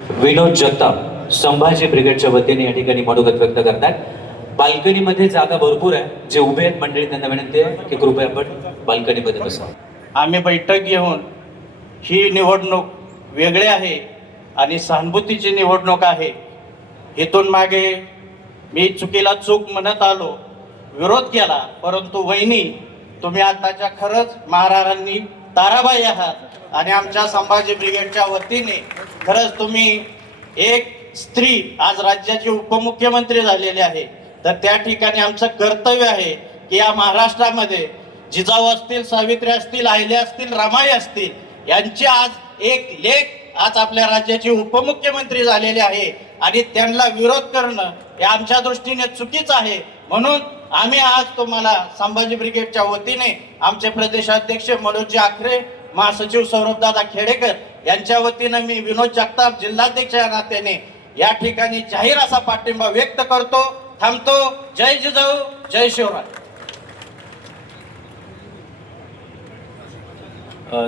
विनोद जगताप संभाजी ब्रिगेडच्या वतीने या ठिकाणी मनोगत व्यक्त करतात। बाल्कनीमध्ये जागा भरपूर आहे, जे उभे आहेत मंडळी त्यांना विनंती आहे की कृपया आपण बाल्कनीमध्ये बसा। आम्ही बैठक घेऊन ही निवडणूक वेगळी आहे आणि सहानुभूतीची निवडणूक आहे। इथून मागे मी चुकीला चूक म्हणत आलो, विरोध केला, परंतु वहिनी तुम्ही आताच्या खरंच महाराजांनी ताराबाई आहात आणि आमच्या संभाजी ब्रिगेडच्या वतीने खरंच तुम्ही एक स्त्री आज राज्याची उपमुख्यमंत्री झालेली आहे, तर त्या ठिकाणी आमचं कर्तव्य आहे की या महाराष्ट्रामध्ये जिजाऊ असतील, सावित्री असतील, अहिल्या असतील, रमाई असतील यांची आज एक लेख आज आपल्या राज्याची उपमुख्यमंत्री झालेले आहे आणि त्यांना विरोध करणं हे आमच्या दृष्टीने चुकीचं आहे। म्हणून आम्ही आज तुम्हाला संभाजी ब्रिगेडच्या वतीने आमचे प्रदेशाध्यक्ष मनोजी आखरे, महासचिव सौरभदादा खेडेकर यांच्या वतीने मी विनोद जगताप जिल्हाध्यक्ष या नात्याने या ठिकाणी जाहीर असा पाठिंबा व्यक्त करतो। थांबतो। जय जिजाऊ, जय शिवराय।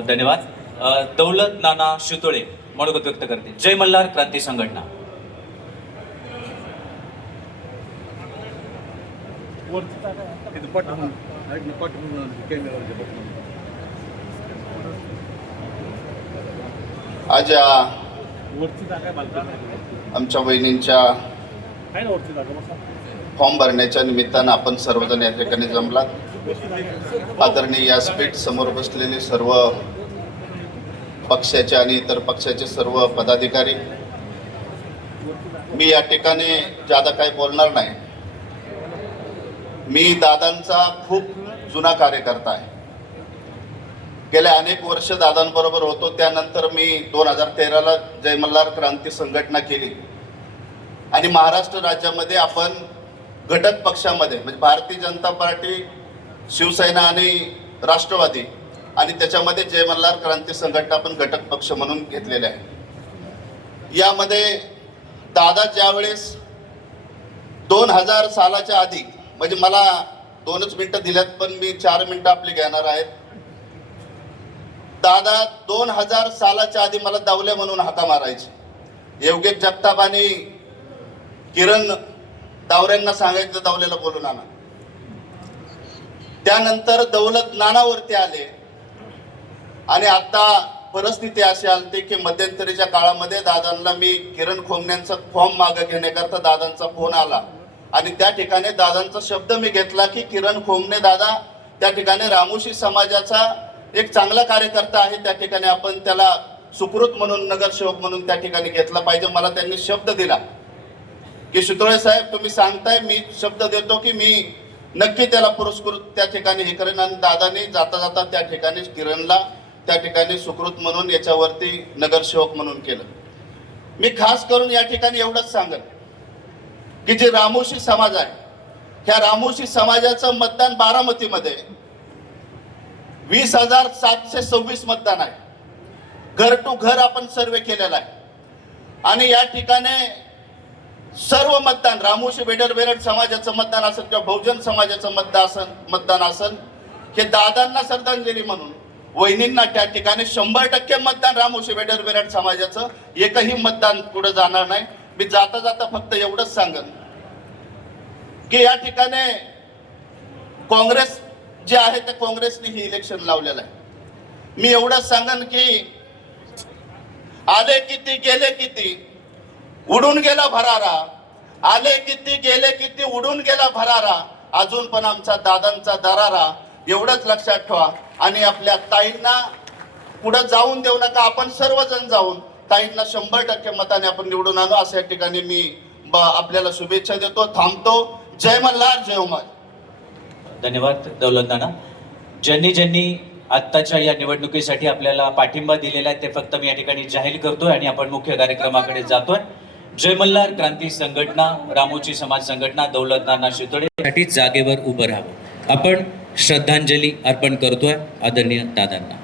धन्यवाद। दौलत नाना शितोळे मनोगत व्यक्त करते। जय मल्हार क्रांती संघटना। आज आमच्या बहिणींच्या फॉर्म भरण्याच्या निमित्तानं आपण सर्वजण या ठिकाणी जमलात। आदरणीय व्यासपीठ समोर बसलेले सर्व पक्षाचे आणि इतर पक्षाचे सर्व पदाधिकारी, मी या ठिकाणी ज्यादा काही बोलणार नाही। मी दादांचा खूप जुना कार्यकर्ता आहे, गेल्या अनेक वर्ष दादांबरोबर होतो। त्यानंतर मी 2013ला जय मल्हार क्रांती संघटना केली आणि महाराष्ट्र राज्यामध्ये आपण घटक पक्षामध्ये म्हणजे भारतीय जनता पार्टी, शिवसेना आणि राष्ट्रवादी आणि त्याच्यामध्ये जय मल्हार क्रांती संघटना आपण घटक पक्ष म्हणून घेतलेले आहे। यामध्ये दादा ज्यावेळेस 2000 सालाच्या आधी, म्हणजे मला 2च मिनिटं दिल्यात पण मी 4 मिनिटं आपली घेणार आहेत। दादा 2000 सालाच्या आधी मला दावले म्हणून हाका मारायचे। योगेश जगताप आणि किरण दावरेंना सांगायचं दावलेला बोलून आणा। त्यानंतर दौलत नानावरती आले आणि आता परिस्थिती अशी आलती की मध्यंतरीच्या काळामध्ये दादांना मी किरण खोमण्यांचा फॉर्म मागे घेण्याकरता दादांचा फोन आला आणि त्या ठिकाणी दादांचा शब्द मी घेतला की किरण खोमणे दादा त्या ठिकाणी रामोशी समाजाचा एक चांगला कार्यकर्ता आहे, त्या ठिकाणी आपण त्याला सुकृत म्हणून नगरसेवक म्हणून त्या ठिकाणी घेतला पाहिजे। मला त्यांनी शब्द दिला की शितोळे साहेब तुम्ही सांगताय, मी शब्द देतो की मी नक्की त्याला पुरस्कृत त्या ठिकाणी हे करेन। आणि दादाने जाता जाता त्या ठिकाणी किरणला त्या ठिकाणी सुकृत म्हणून याच्यावरती नगरसेवक म्हणून केलं। मी खास करून या ठिकाणी एवढंच सांगेन की जे रामोशी समाज आहे, ह्या रामोशी समाजाचं मतदान बारामतीमध्ये 20,726 मतदान आहे। घर टू घर आपण सर्वे केलेला आहे आणि या ठिकाणी सर्व मतदान रामोशी बेडर बेरड समाजाचं मतदान असेल किंवा बहुजन समाजाचं मतदान असेल, हे दादांना श्रद्धांजली म्हणून वहिनींना त्या ठिकाणी 100% मतदान रामोशी बेडर बेरड समाजाचं, एकही मतदान पुढे जाणार नाही। मी जाता जाता फक्त एवढंच सांगेन की या ठिकाणी काँग्रेस जे आहे ते काँग्रेसने ही इलेक्शन लावलेलं आहे। मी एवढंच सांगेन की आले किती गेले किती उडून गेला भरारा, आले किती गेले किती उडून गेला भरारा, अजून पण आमचा दादांचा दरारा, एवढंच लक्षात ठेवा। आणि आपल्या ताईंना पुढे जाऊन देऊ नका, आपण सर्वजण जाऊन ताईंना 100% मताने आपण निवडून आणू, असं या ठिकाणी मी आपल्याला शुभेच्छा देतो। थांबतो। जय मल्हार, जय उमर। धन्यवाद दौलत नाना। ज्यांनी आत्ताच्या या निवडणुकीसाठी आपल्याला पाठिंबा दिलेला आहे ते फक्त मी या ठिकाणी जाहीर करतोय आणि आपण मुख्य कार्यक्रमाकडे जातोय। जय मल्हार क्रांती संघटना, रामोशी समाज संघटना, दौलत नाना शितोळे साठी जागेवर उभं राहावं। आपण श्रद्धांजली अर्पण करतोय आदरणीय दादांना।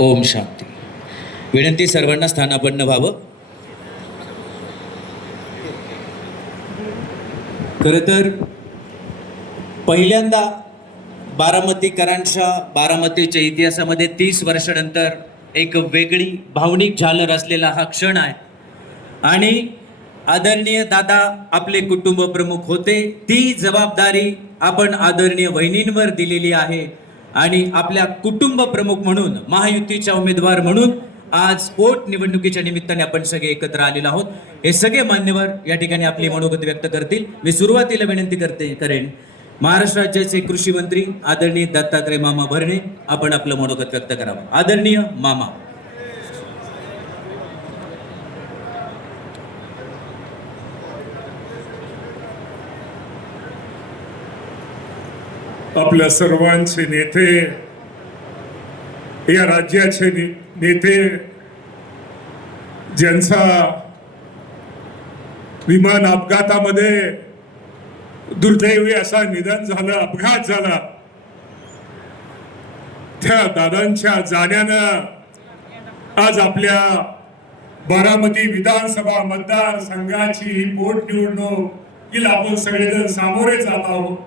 ओम शांती। विनंती सर्वांना स्थानापन्न व्हावं। खरं तर पहिल्यांदा बारामतीकरांच्या बारामतीच्या इतिहासामध्ये 30 वर्षानंतर एक वेगळी भावनिक झालर असलेला हा क्षण आहे आणि आदरणीय दादा आपले कुटुंब प्रमुख होते, ती जबाबदारी आपण आदरणीय वहिनींवर दिलेली आहे आणि आपल्या कुटुंब प्रमुख म्हणून महायुतीच्या उमेदवार म्हणून आज पोटनिवडणुकीच्या निमित्ताने आपण सगळे एकत्र आलेलो आहोत. हे सगळे मान्यवर या ठिकाणी आपली मनोगत व्यक्त करतील. मी सुरुवातीला विनंती करेन महाराष्ट्र राज्याचे कृषी मंत्री आदरणीय दत्तात्रय मामा भरणे, आपण आपलं मनोगत व्यक्त करावं. आदरणीय मामा. आपल्या सर्वांचे नेते, या राज्याचे नेते, ज्यांचा विमान अपघातामध्ये दुर्दैवी असा निधन झालं, अपघात झाला, त्या दादांच्या जाण्यानं आज आपल्या बारामती विधानसभा मतदारसंघाची ही पोटनिवडणुकीला आपण सगळेजण सामोरे जात आहोत.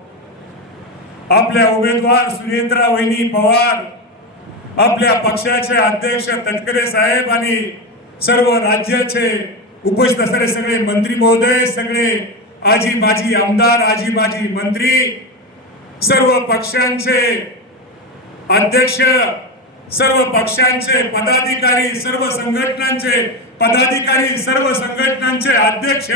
आपल्या उमेदवार सुनेत्रा वहिनी पवार, आपल्या पक्षाचे अध्यक्ष तटकरे साहेब आणि सर्व राज्याचे उपस्थित असणारे सगळे मंत्री महोदय, सगळे आजी माजी आमदार, आजी माजी मंत्री, सर्व पक्षांचे अध्यक्ष, सर्व पक्षांचे पदाधिकारी, सर्व संघटनांचे पदाधिकारी, सर्व संघटनांचे अध्यक्ष,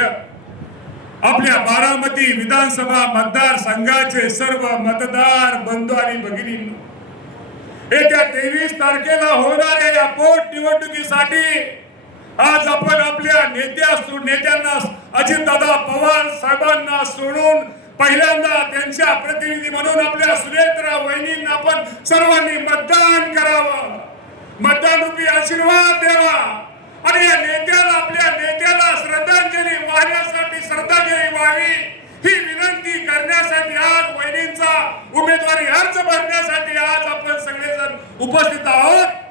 आपल्या बारामती विधानसभा मतदारसंघाचे सर्व मतदार बंधू आणि भगिनींनो, येत्या 23 तारखेला होणाऱ्या या पोटनिवडणुकीसाठी आज आपण आपल्या नेत्यांना अजितदादा पवार साहेबांना सोडून पहिल्यांदा त्यांच्या प्रतिनिधी म्हणून आपल्या सुनेत्रा वहिनींना आपण सर्वांनी मतदान करावं, मतदानरूपी आशीर्वाद द्यावा आणि या नेत्याला, आपल्या नेत्याला श्रद्धांजली व्हावी ही विनंती करण्यासाठी आज वहिनींचा उमेदवारी अर्ज भरण्यासाठी आज आपण सगळेजण उपस्थित आहोत.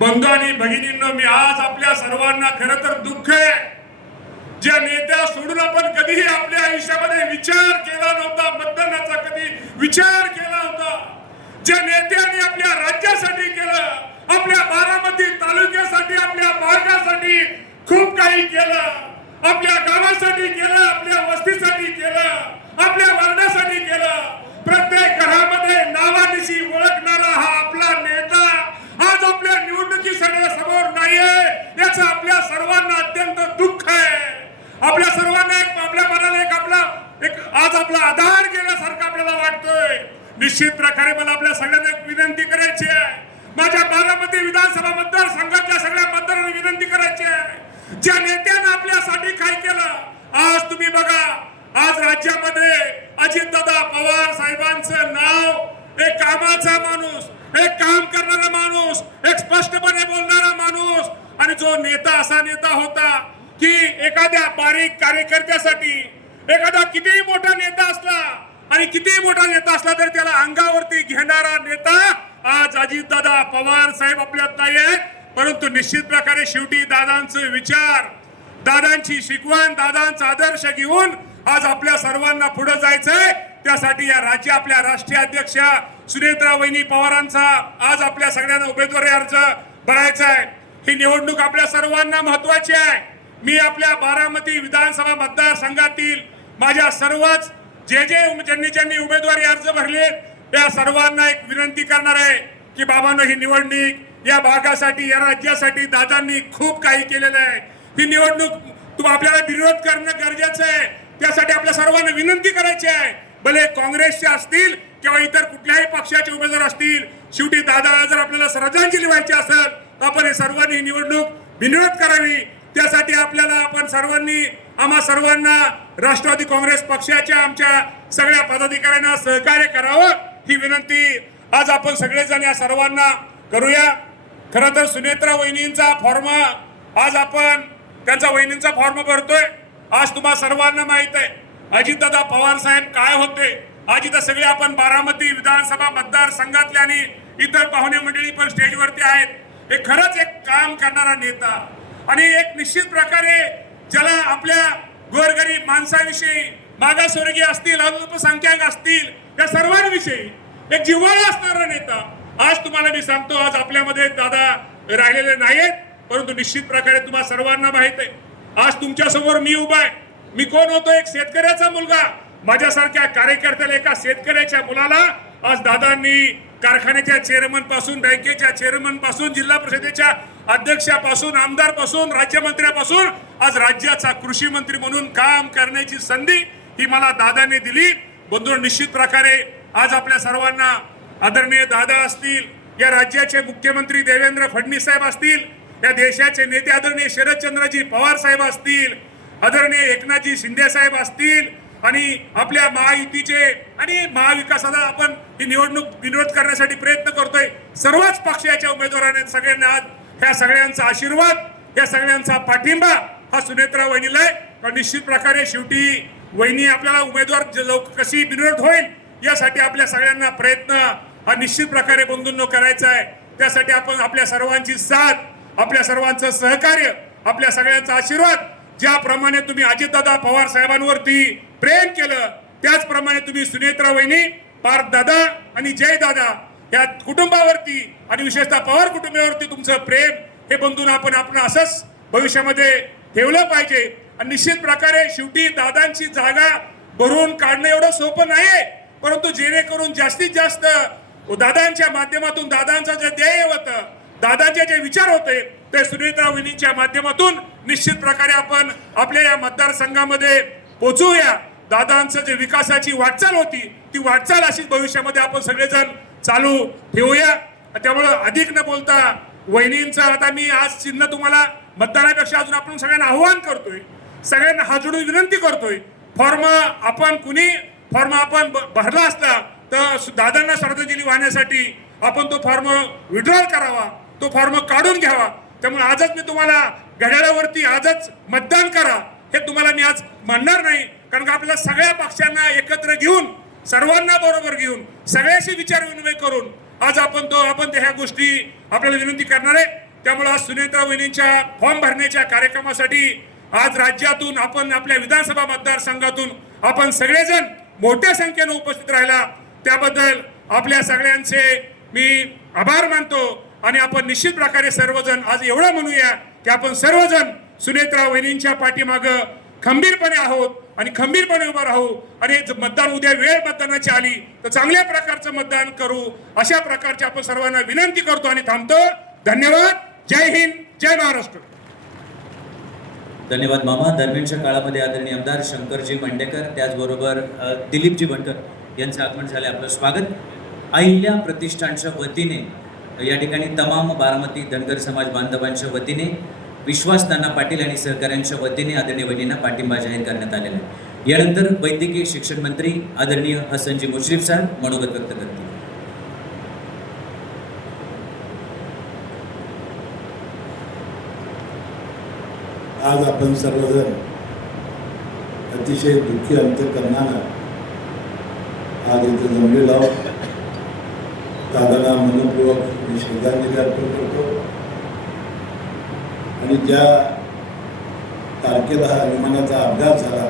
बंधू आणि भगिनींनो, मी आज आपल्या सर्वांना खरं तर दुःख आहे, ज्या नेत्या सोडून आपण कधीही आपल्या आयुष्यामध्ये विचार केला नव्हता, मतदानाचा कधी विचार केला नव्हता, ज्या नेत्यांनी आपल्या राज्यासाठी केलं, आपल्या बारामती तालुक्यासाठी, आपल्या भागासाठी खूप काही केलं, आपल्या गावासाठी केलं, आपल्या वस्तीसाठी केलं, आपल्या वर्णासाठी केलं. प्रत्येक घरामध्ये नावानिशी ओळखणारा हा आपला नेता आज आपल्या निवडणुकीसाठी समोर नाहीये, याचं आपल्या सर्वांना अत्यंत दुःख आहे. आपल्या सर्वांना आपल्या मनाला आज आपला आधार गेल्यासारखं आपल्याला वाटतोय. निश्चित प्रकारे मला आपल्या सगळ्यांना एक विनंती करायची आहे, माझ्या बारामती विधानसभा मतदारसंघाच्या सगळ्या मतदारांना विनंती करायची आहे, ज्या नेत्यानं आपल्यासाठी काय केलं, आज तुम्ही बघा, आज राज्यामध्ये अजितदादा पवार साहेबांचं नाव, एक कामाचा माणूस, एक काम करणारा माणूस, एक स्पष्टपणे बोलणारा माणूस, आणि जो नेता असा नेता होता की एखाद्या बारीक कार्यकर्त्यासाठी, एखादा कितीही मोठा नेता असला आणि कितीही मोठा नेता असला तरी त्याला अंगावरती घेणारा नेता आज अजितदादा पवार साहेब आपल्यात नाही आहेत. परंतु निश्चित प्रकारे शेवटी दादांचे विचार, दादांची शिकवण, दादांचा आदर्श घेऊन आज आपल्या सर्वांना पुढे जायचंय. त्यासाठी या आपल्या राष्ट्रीय अध्यक्षा सुनेत्रा वहिनी पवारांचा आज आपल्या सगळ्यांना उमेदवारी अर्ज भरायचा आहे. ही निवडणूक आपल्या सर्वांना महत्वाची आहे. मी आपल्या बारामती विधानसभा मतदारसंघातील माझ्या सर्वच ज्यांनी उमेदवारी अर्ज भरले त्या सर्वांना एक विनंती करणार आहे की बाबांनो, ही निवडणूक या भागासाठी, या राज्यासाठी दादांनी खूप काही केलेलं आहे. ही निवडणूक आपल्याला विरोध करणं गरजेचं आहे. त्यासाठी आपल्या सर्वांना विनंती करायची आहे, भले काँग्रेसचे असतील किंवा इतर कुठल्याही पक्षाचे उमेदवार असतील, शेवटी दादाला जर आपल्याला श्रद्धांजली व्हायची असेल तर आपण हे सर्वांनी निवडणूक बिनविरोध करावी. त्यासाठी आपल्याला आपण सर्वांनी, आम्हा सर्वांना राष्ट्रवादी काँग्रेस पक्षाच्या आमच्या सगळ्या पदाधिकाऱ्यांना सहकार्य करावं ही विनंती आज आपण सगळेजण या सर्वांना करूया. खरं तर सुनेत्रा वहिनींचा फॉर्म आज आपण त्यांचा वहिनींचा फॉर्म भरतोय. आज तुम्हा सर्वांना माहित आहे अजितदादा पवार साहेब काय होते. आज इथं सगळे आपण बारामती विधानसभा मतदारसंघातले आणि इतर पाहुणे मंडळी पण स्टेजवरती आहेत. हे खरंच एक काम करणारा नेता आणि एक निश्चित प्रकारे ज्याला आपल्या गोरगरीब माणसाविषयी, मागासवर्गीय असतील, अल्पसंख्याक असतील, या सर्वांविषयी एक जिव्हाळा असणारा नेता. आज तुम्हाला मी सांगतो, आज आपल्यामध्ये दादा राहिलेले नाहीत, परंतु निश्चित प्रकारे तुम्हाला सर्वांना माहित आहे, आज तुमच्या समोर मी उभा आहे. मी कोण होतो? एक शेतकऱ्याचा मुलगा. माझ्यासारख्या कार्यकर्त्याला, एका शेतकऱ्याच्या मुलाला आज दादांनी कारखान्याच्या चेअरमन पासून, बँकेच्या चेअरमन पासून, जिल्हा परिषदेच्या अध्यक्षापासून, आमदारपासून, राज्यमंत्र्यापासून आज राज्याचा कृषी मंत्री म्हणून काम करण्याची संधी ही मला दादांनी दिली. बंधू, निश्चित प्रकारे आज आपल्या सर्वांना आदरणीय दादा असतील, या राज्याचे मुख्यमंत्री देवेंद्र फडणवीस साहेब असतील, या देशाचे नेते आदरणीय शरदचंद्रजी पवार साहेब असतील, आदरणीय एकनाथजी शिंदे साहेब असतील, आणि आपल्या महायुतीचे आणि महाविकासाला आपण ही निवडणूक विरोध करण्यासाठी प्रयत्न करतोय. सर्वच पक्षाच्या उमेदवारांनी सगळ्यांना आज ह्या सगळ्यांचा आशीर्वाद, या सगळ्यांचा पाठिंबा हा सुनेत्रा वहिनीला आहे. कारण निश्चित प्रकारे शेवटी वहिनी आपल्याला उमेदवार कशी विरोध होईल यासाठी आपल्या सगळ्यांना प्रयत्न हा निश्चित प्रकारे बंधूंनो करायचा आहे. त्यासाठी आपण आपल्या सर्वांची साथ, आपल्या सर्वांचं सहकार्य, आपल्या सगळ्यांचा आशीर्वाद, ज्याप्रमाणे तुम्ही अजितदादा पवार साहेबांवरती प्रेम केलं त्याचप्रमाणे तुम्ही सुनेत्रा वहिनी, पार्थ दादा आणि जय दादा या कुटुंबावरती आणि विशेषतः पवार कुटुंबावरती तुमचं प्रेम हे बंधून आपण असंच भविष्यामध्ये ठेवलं पाहिजे. आणि निश्चित प्रकारे शेवटी दादांची जागा भरून काढणं एवढं सोपं नाही, परंतु जेणेकरून जास्तीत जास्त दादांच्या माध्यमातून दादांचं जे ध्येय होतं, दादाचे जे विचार होते ते सुनेत्रा वहिनीच्या माध्यमातून निश्चित प्रकारे आपण आपल्या या मतदारसंघामध्ये पोहोचूया. दादांचं जे विकासाची वाटचाल होती ती वाटचाल अशीच भविष्यामध्ये आपण सगळेजण चालू ठेवूया. त्यामुळं अधिक न बोलता वहिनींचं आता मी आज चिन्ह तुम्हाला मतदानापेक्षा अजून आपण सगळ्यांना आव्हान करतोय, सगळ्यांना हात जोडून विनंती करतोय, फॉर्म आपण भरला असला तर दादांना श्रद्धांजली वाहण्यासाठी आपण तो फॉर्म विड्रॉल करावा, तो फॉर्म काढून घ्यावा. त्यामुळे आजच मी तुम्हाला घड्याळावरती आजच मतदान करा हे तुम्हाला मी आज म्हणणार नाही, कारण का आपल्याला सगळ्या पक्षांना एकत्र घेऊन, सर्वांना बरोबर घेऊन, सगळ्याशी विचार विनिमय करून आज आपण ह्या गोष्टी आपल्याला विनंती करणार आहे. त्यामुळे आज सुनेत्रा वहिनींच्या फॉर्म भरण्याच्या कार्यक्रमासाठी आज राज्यातून आपण आपल्या विधानसभा मतदारसंघातून आपण सगळेजण मोठ्या संख्येने उपस्थित राहिला त्याबद्दल आपल्या सगळ्यांचे मी आभार मानतो. आणि आपण निश्चित प्रकारे सर्वजण आज एवढं म्हणूया की आपण सर्वजण सुनेत्रा वहिनींच्या पाठीमागं खंबीरपणे आहोत आणि खंबीरपणे उभं राहू. आणि मतदान उद्या वेळ मतदानाची आली तर चांगल्या प्रकारचं मतदान करू, अशा प्रकारची आपण सर्वांना विनंती करतो आणि थांबतो. धन्यवाद. जय हिंद, जय महाराष्ट्र. धन्यवाद मामा. दरम्यानच्या काळामध्ये आदरणीय आमदार शंकरजी मंडेकर, त्याचबरोबर दिलीपजी बनकर यांचं आगमन झाले. आपलं स्वागत. अहिल्या प्रतिष्ठानच्या वतीने या ठिकाणी तमाम बारामती धनगर समाज बांधवांच्या वतीने विश्वास नाना पाटील आणि सहकाऱ्यांच्या वतीने आदरणीय वहिनींना पाठिंबा जाहीर करण्यात आलेला आहे. यानंतर वैद्यकीय शिक्षण मंत्री आदरणीय हसनजी मुश्रीफ साहेब मनोगत व्यक्त करतील. आज आपण सर्वजण अतिशय दुःखी अंतःकरणानं आज इथे जमलेलो आहोत. दादांना मनपूर्वक मी श्रद्धांजली अर्पण करतो. आणि ज्या तारखेला हा विमानाचा अपघात झाला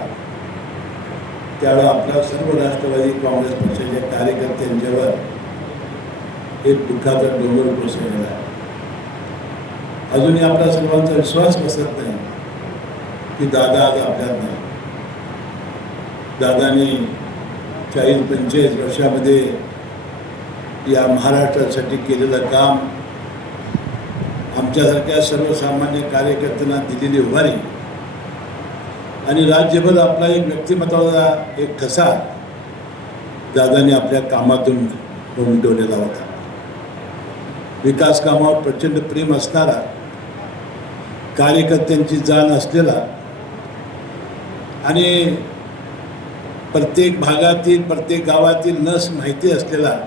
त्यावेळेला आपल्या सर्व राष्ट्रवादी काँग्रेस पक्षाच्या कार्यकर्त्यांच्यावर एक दुःखाचा डोंगर कोसळलेला आहे. अजूनही आपल्या सर्वांचा विश्वास बसत नाही की दादा आज आपल्यात नाही. दादांनी 40-45 वर्षामध्ये या महाराष्ट्रासाठी केलेलं काम, आमच्यासारख्या सर्वसामान्य कार्यकर्त्यांना दिलेली उभारी आणि राज्यभर आपला एक व्यक्तिमत्वाचा एक ठसा दादांनी आपल्या कामातून उमटवलेला होता. विकास कामावर प्रचंड प्रेम असणारा, कार्यकर्त्यांची जाण असलेला आणि प्रत्येक भागातील, प्रत्येक गावातील नस माहिती असलेला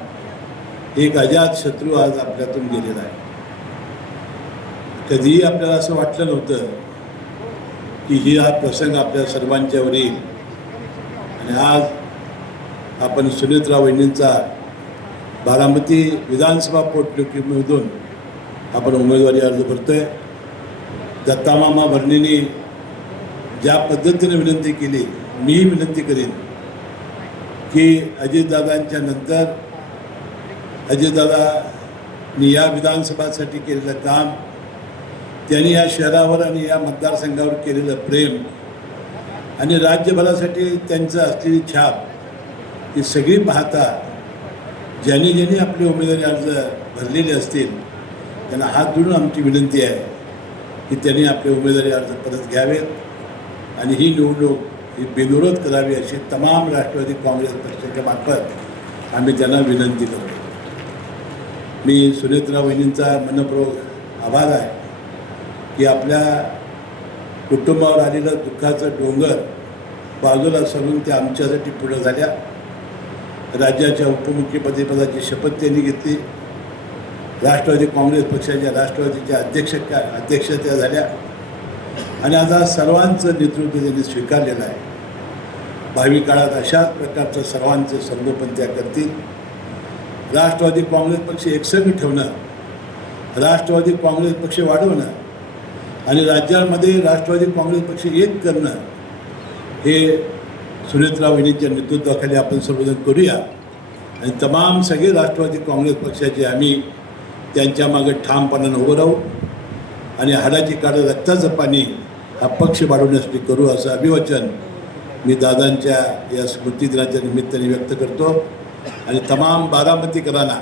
एक अजात शत्रू आज आपल्यातून गेलेला आहे. कधीही आपल्याला असं वाटलं नव्हतं की हा प्रसंग आपल्या सर्वांच्यावर येईल. आणि आज आपण सुनेत्रा वहिनींचा बारामती विधानसभा पोटनिवडणुकीमधून आपण उमेदवारी अर्ज भरतोय. दत्तामामा भरणेंनी ज्या पद्धतीने विनंती केली मी विनंती करेन की अजितदादांच्या नंतर अजितदादांनी या विधानसभासाठी केलेलं काम, त्यांनी या शहरावर आणि या मतदारसंघावर केलेलं प्रेम आणि राज्यभरासाठी त्यांचं असलेली छाप ही सगळी पाहता ज्यांनी ज्यांनी आपले उमेदवारी अर्ज भरलेले असतील त्यांना हात जोडून आमची विनंती आहे की त्यांनी आपले उमेदवारी अर्ज परत घ्यावेत आणि ही निवडणूक ही बिनविरोध करावी अशी तमाम राष्ट्रवादी काँग्रेस पक्षाच्या मार्फत आम्ही त्यांना विनंती करतो. मी सुनेत्रा वहिनींचा मनपूर्वक आभार आहे की आपल्या कुटुंबावर आलेलं दुःखाचं डोंगर बाजूला सरून त्या आमच्यासाठी पुढं झाल्या. राज्याच्या उपमुख्यपदाची शपथ त्यांनी घेतली. राष्ट्रवादी काँग्रेस पक्षाच्या राष्ट्रवादीच्या अध्यक्ष त्या झाल्या आणि आता सर्वांचं नेतृत्व त्यांनी स्वीकारलेलं आहे. भावी काळात अशाच प्रकारचं सर्वांचं संगोपन त्या करतील. राष्ट्रवादी काँग्रेस पक्ष एकसंघ ठेवणं, राष्ट्रवादी काँग्रेस पक्ष वाढवणं आणि राज्यामध्ये राष्ट्रवादी काँग्रेस पक्ष एक करणं हे सुनेत्रा वहिनींच्या नेतृत्वाखाली आपण सर्वजण करूया आणि तमाम सगळे राष्ट्रवादी काँग्रेस पक्षाचे आम्ही त्यांच्या मागे ठामपणानं उभं राहू आणि हाडाची काढं रक्ताचं पाणी हा पक्ष वाढवण्यासाठी करू असं अभिवचन मी दादांच्या या स्मृतिदिनाच्या निमित्ताने व्यक्त करतो. आणि तमाम बारामतीकरांना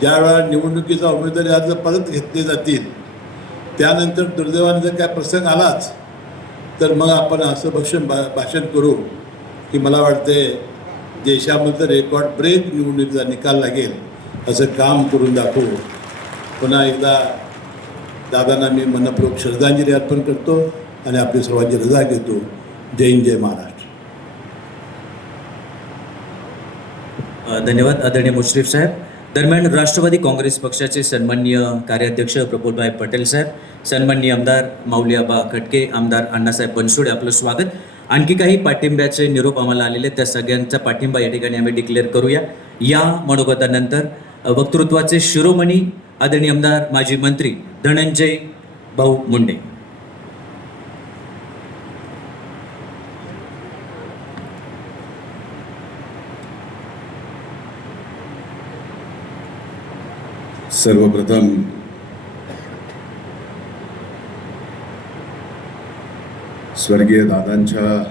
ज्यावेळा निवडणुकीचा उमेदवारी अर्ज परत घेतले जातील त्यानंतर दुर्दैवाने जर काय प्रसंग आलाच तर मग आपण असं भाषण करू की मला वाटते देशामध्ये रेकॉर्ड ब्रेक निवडणुकीचा निकाल लागेल असं काम करून दाखवू. पुन्हा एकदा दादांना मी मनपूर्वक श्रद्धांजली अर्पण करतो आणि आपली सर्वांची रजा घेतो. जय हिंद, जय महाराष्ट्र. धन्यवाद आदरणीय मुश्रीफ साहेब. दरम्यान राष्ट्रवादी काँग्रेस पक्षाचे सन्माननीय कार्याध्यक्ष प्रफुल्लभाई पटेल साहेब, सन्माननीय आमदार माऊली आबा खटके, आमदार अण्णासाहेब बनसोडे, आपलं स्वागत. आणखी काही पाठिंब्याचे निरोप आम्हाला आलेले, त्या सगळ्यांचा पाठिंबा या ठिकाणी आम्ही डिक्लेअर करूया. या मनोगतानंतर वक्तृत्वाचे शिरोमणी आदरणीय आमदार माजी मंत्री धनंजय भाऊ मुंडे. सर्वप्रथम स्वर्गीय दादांच्या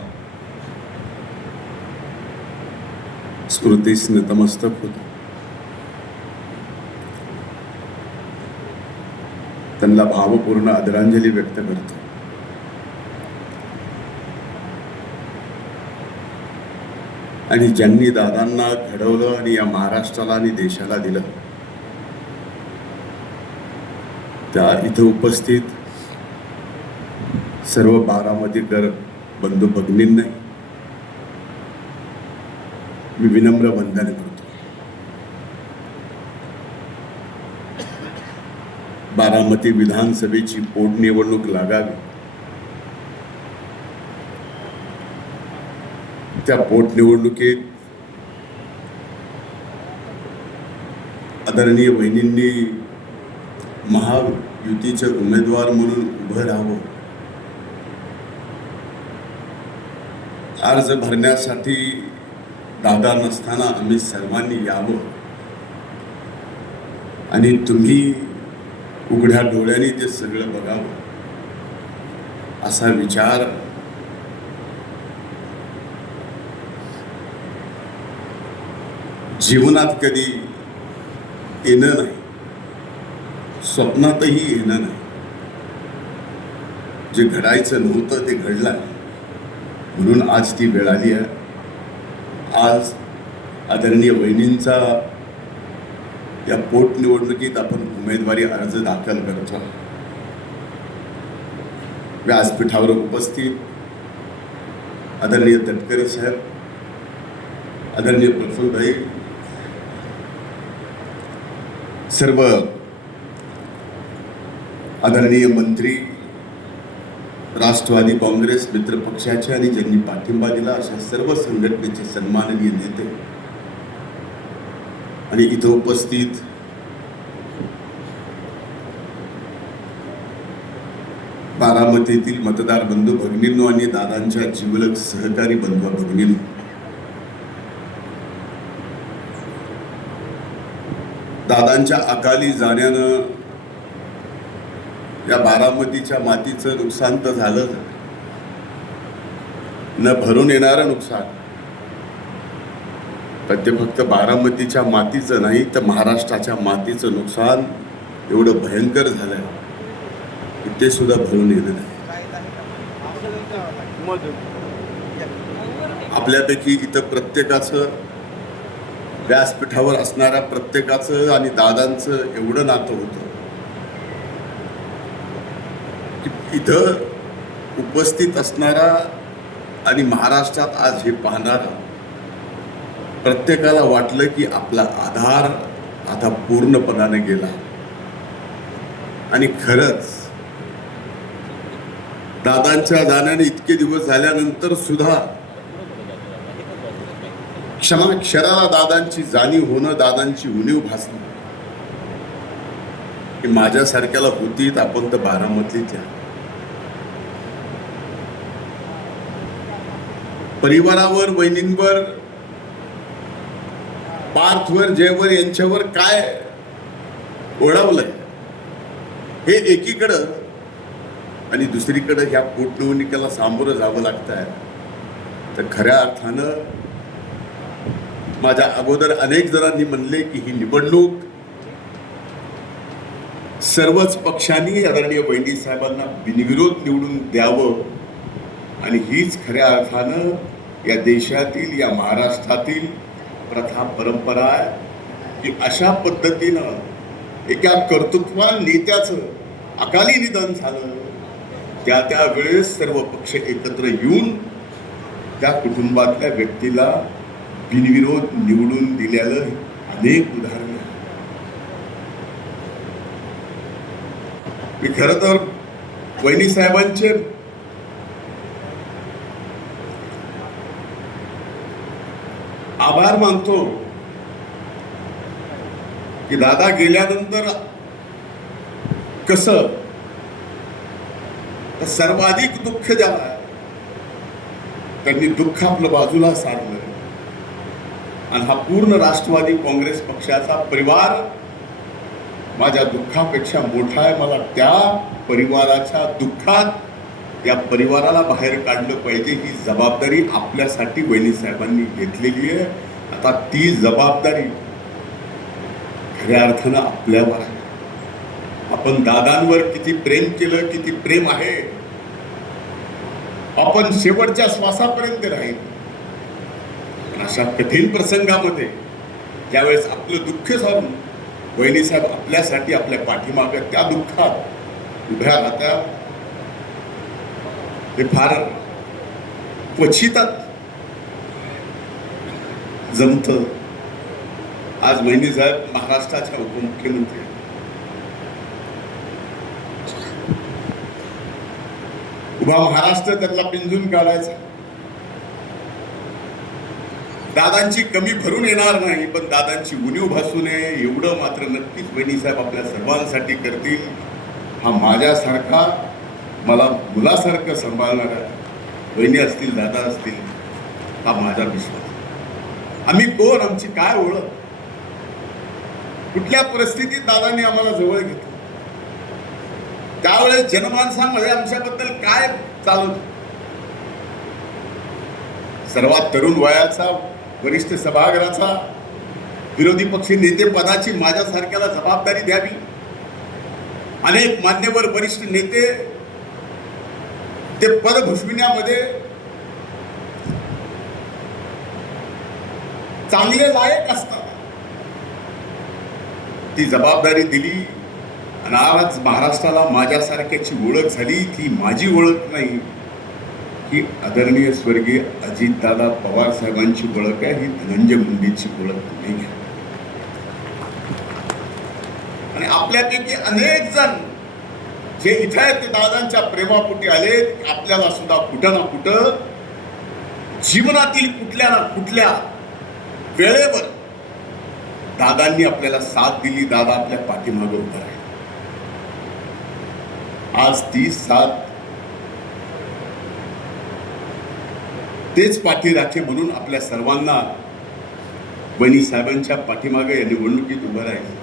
स्मृतीस नतमस्तक होतो. त्यांना भावपूर्ण आदरांजली व्यक्त करतो. आणि ज्यांनी दादांना घडवलं आणि या महाराष्ट्राला आणि देशाला दिलं त्या इथं उपस्थित सर्व बारामतीकर बंधू भगिनींना मी विनम्र वंदन करतो. बारामती विधानसभेची पोटनिवडणूक लागावी, त्या पोटनिवडणुकीत आदरणीय वहिनींनी महायुतीचे उमेदवार म्हणून उभं राहावं. अर्ज भरण्यासाठी दादा नसताना आम्ही सर्वांनी यावं आणि तुम्ही उघड्या डोळ्यांनी ते सगळं बघावं असा विचार जीवनात कधी येणं नाही, स्वप्नातही येणं नाही. जे घडायचं नव्हतं ते घडलं आहे, म्हणून आज ती वेळ आली आहे. आज आदरणीय वहिनींचा या पोटनिवडणुकीत आपण उमेदवारी अर्ज दाखल करतो. व्यासपीठावर उपस्थित आदरणीय तटकरे साहेब, आदरणीय प्रफुल्लभाई, सर्व आदरणीय मंत्री, राष्ट्रवादी काँग्रेस मित्र पक्षाचे आणि ज्यांनी पाठिंबा दिला अशा सर्व संघटनेचे सन्माननीय नेते आणि इथं उपस्थित बारामतीतील मतदार बंधू भगिनींनो आणि दादांच्या जिवलग सहकारी बंधू भगिनींनो, दादांच्या अकाली जाण्यानं या बारामतीच्या मातीचं नुकसान तर झालं, न भरून येणारं नुकसान. पण ते फक्त बारामतीच्या मातीचं नाही तर महाराष्ट्राच्या मातीचं नुकसान एवढं भयंकर झालंय की ते सुद्धा भरून येणं नाही. आपल्यापैकी इथं प्रत्येकाचं, व्यासपीठावर असणाऱ्या प्रत्येकाचं आणि दादांचं एवढं नातं होतं की इथं उपस्थित असणारा आणि महाराष्ट्रात आज हे पाहणारा प्रत्येकाला वाटलं की आपला आधार आता पूर्णपणाने गेला. आणि खरंच दादांच्या जाण्याने इतके दिवस झाल्यानंतर सुद्धा क्षणाक्षराला दादांची जाणीव होणं, दादांची उणीव भासणं की माझ्यासारख्याला होतीत आपण तर बारामतीच्या परिवारावर, वहिनींवर, पार्थवर, जयवर यांच्यावर काय ओढावलंय हे एकीकडं, आणि दुसरीकडं ह्या पोटनिवडणुकीला सामोरं जावं लागतंय. तर खऱ्या अर्थानं माझ्या अगोदर अनेक जणांनी म्हणले की ही निवडणूक सर्वच पक्षांनी आदरणीय वहिनी साहेबांना बिनविरोध निवडून द्यावं, आणि हीच खऱ्या अर्थानं या देशातील, या महाराष्ट्रातील प्रथा, परंपरा आहे की अशा पद्धतीनं एका कर्तृत्वान नेत्याचं अकाली निधन झालं, त्या वेळेस सर्व पक्ष एकत्र येऊन त्या कुटुंबातल्या व्यक्तीला बिनविरोध निवडून दिलेलं अनेक उदाहरणं आहेत. मी खरं तर वहिनी साहेबांचे आभार मानतो की दादा गेल्यानंतर कसं सर्वाधिक दुःख ज्याला आहे त्यांनी दुःख आपलं बाजूला सारलं, आणि हा पूर्ण राष्ट्रवादी काँग्रेस पक्षाचा परिवार माझ्या दुःखापेक्षा मोठा आहे. मला त्या परिवाराच्या दुःखात या परिवाराला बाहेर काढलं पाहिजे, ही जबाबदारी आपल्यासाठी वहिनी साहेबांनी घेतलेली आहे. आता ती जबाबदारी खऱ्या अर्थानं आपल्यावर आहे. आपण दादांवर किती प्रेम केलं, किती प्रेम आहे, आपण शेवटच्या श्वासापर्यंत राहील. अशा कठीण प्रसंगामध्ये ज्यावेळेस आपलं दुःख सारून वहिनी साहेब आपल्यासाठी आपल्या पाठीमागे त्या दुःखात उभ्या राहतात, हे फार क्वचितच जमतं. आज वहिनी साहेब महाराष्ट्राच्या उपमुख्यमंत्री, उभा महाराष्ट्र त्यातला पिंजून काढायचा. दादांची कमी भरून येणार नाही, पण दादांची उणीव भासू नये एवढं मात्र नक्कीच वहिनी साहेब आपल्या सर्वांसाठी करतील. हा माझ्यासारखा, मला मुलासारखं सांभाळणारा वहिनी असतील, दादा असतील, हा माझा विश्वास. आम्ही कोण, आमची काय ओळख, कुठल्या परिस्थितीत दादांनी आम्हाला जवळ घेतलं, त्यावेळेस जनमानसामध्ये आमच्याबद्दल काय चालत. सर्वात तरुण वयाचा वरिष्ठ सभागृहाचा विरोधी पक्ष नेते पदाची माझ्यासारख्याला जबाबदारी द्यावी. अनेक मान्यवर वरिष्ठ नेते ते पद भूषविण्यामध्ये चांगले लायक असतात, ती जबाबदारी दिली. आणि आज महाराष्ट्राला माझ्यासारख्याची ओळख झाली. ती माझी ओळख नाही, ही आदरणीय स्वर्गीय अजितदादा पवार साहेबांची ओळख आहे, ही धनंजय मुंडेची ओळख नाही. आणि आपल्यापैकी अनेक जण जे इथे आहेत ते दादांच्या प्रेमापोटी आले. आपल्याला सुद्धा कुठं ना कुठं जीवनातील कुठल्या ना कुठल्या वेळेवर दादांनी आपल्याला साथ दिली, दादा आपल्या पाठीमागे उभा आहे. आज ती साथ तेच पाठीराखे म्हणून आपल्या सर्वांना वहिनी साहेबांच्या पाठीमागे या निवडणुकीत उभं राहील.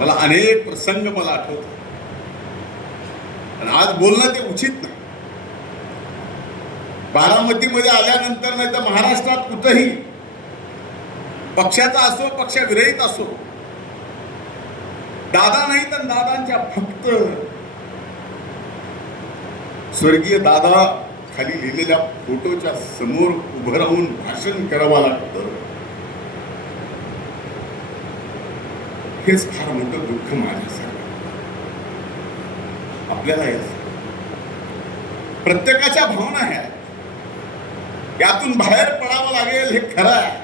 मला अनेक प्रसंग मला आठवतात आणि आज बोलणं ते उचित नाही. बारामतीमध्ये आल्यानंतर नाही तर महाराष्ट्रात कुठंही पक्षाचा असो पक्षविरहित असो, दादा नाही तर दादांच्या फक्त स्वर्गीय दादा खाली लिहिलेल्या फोटोच्या समोर उभं राहून भाषण करावं लागतं. हेच फार मोठं दुःख माझ्यासाठी. आपल्याला प्रत्येकाच्या भावना आहेत, यातून बाहेर पडावं लागेल हे खरं आहे.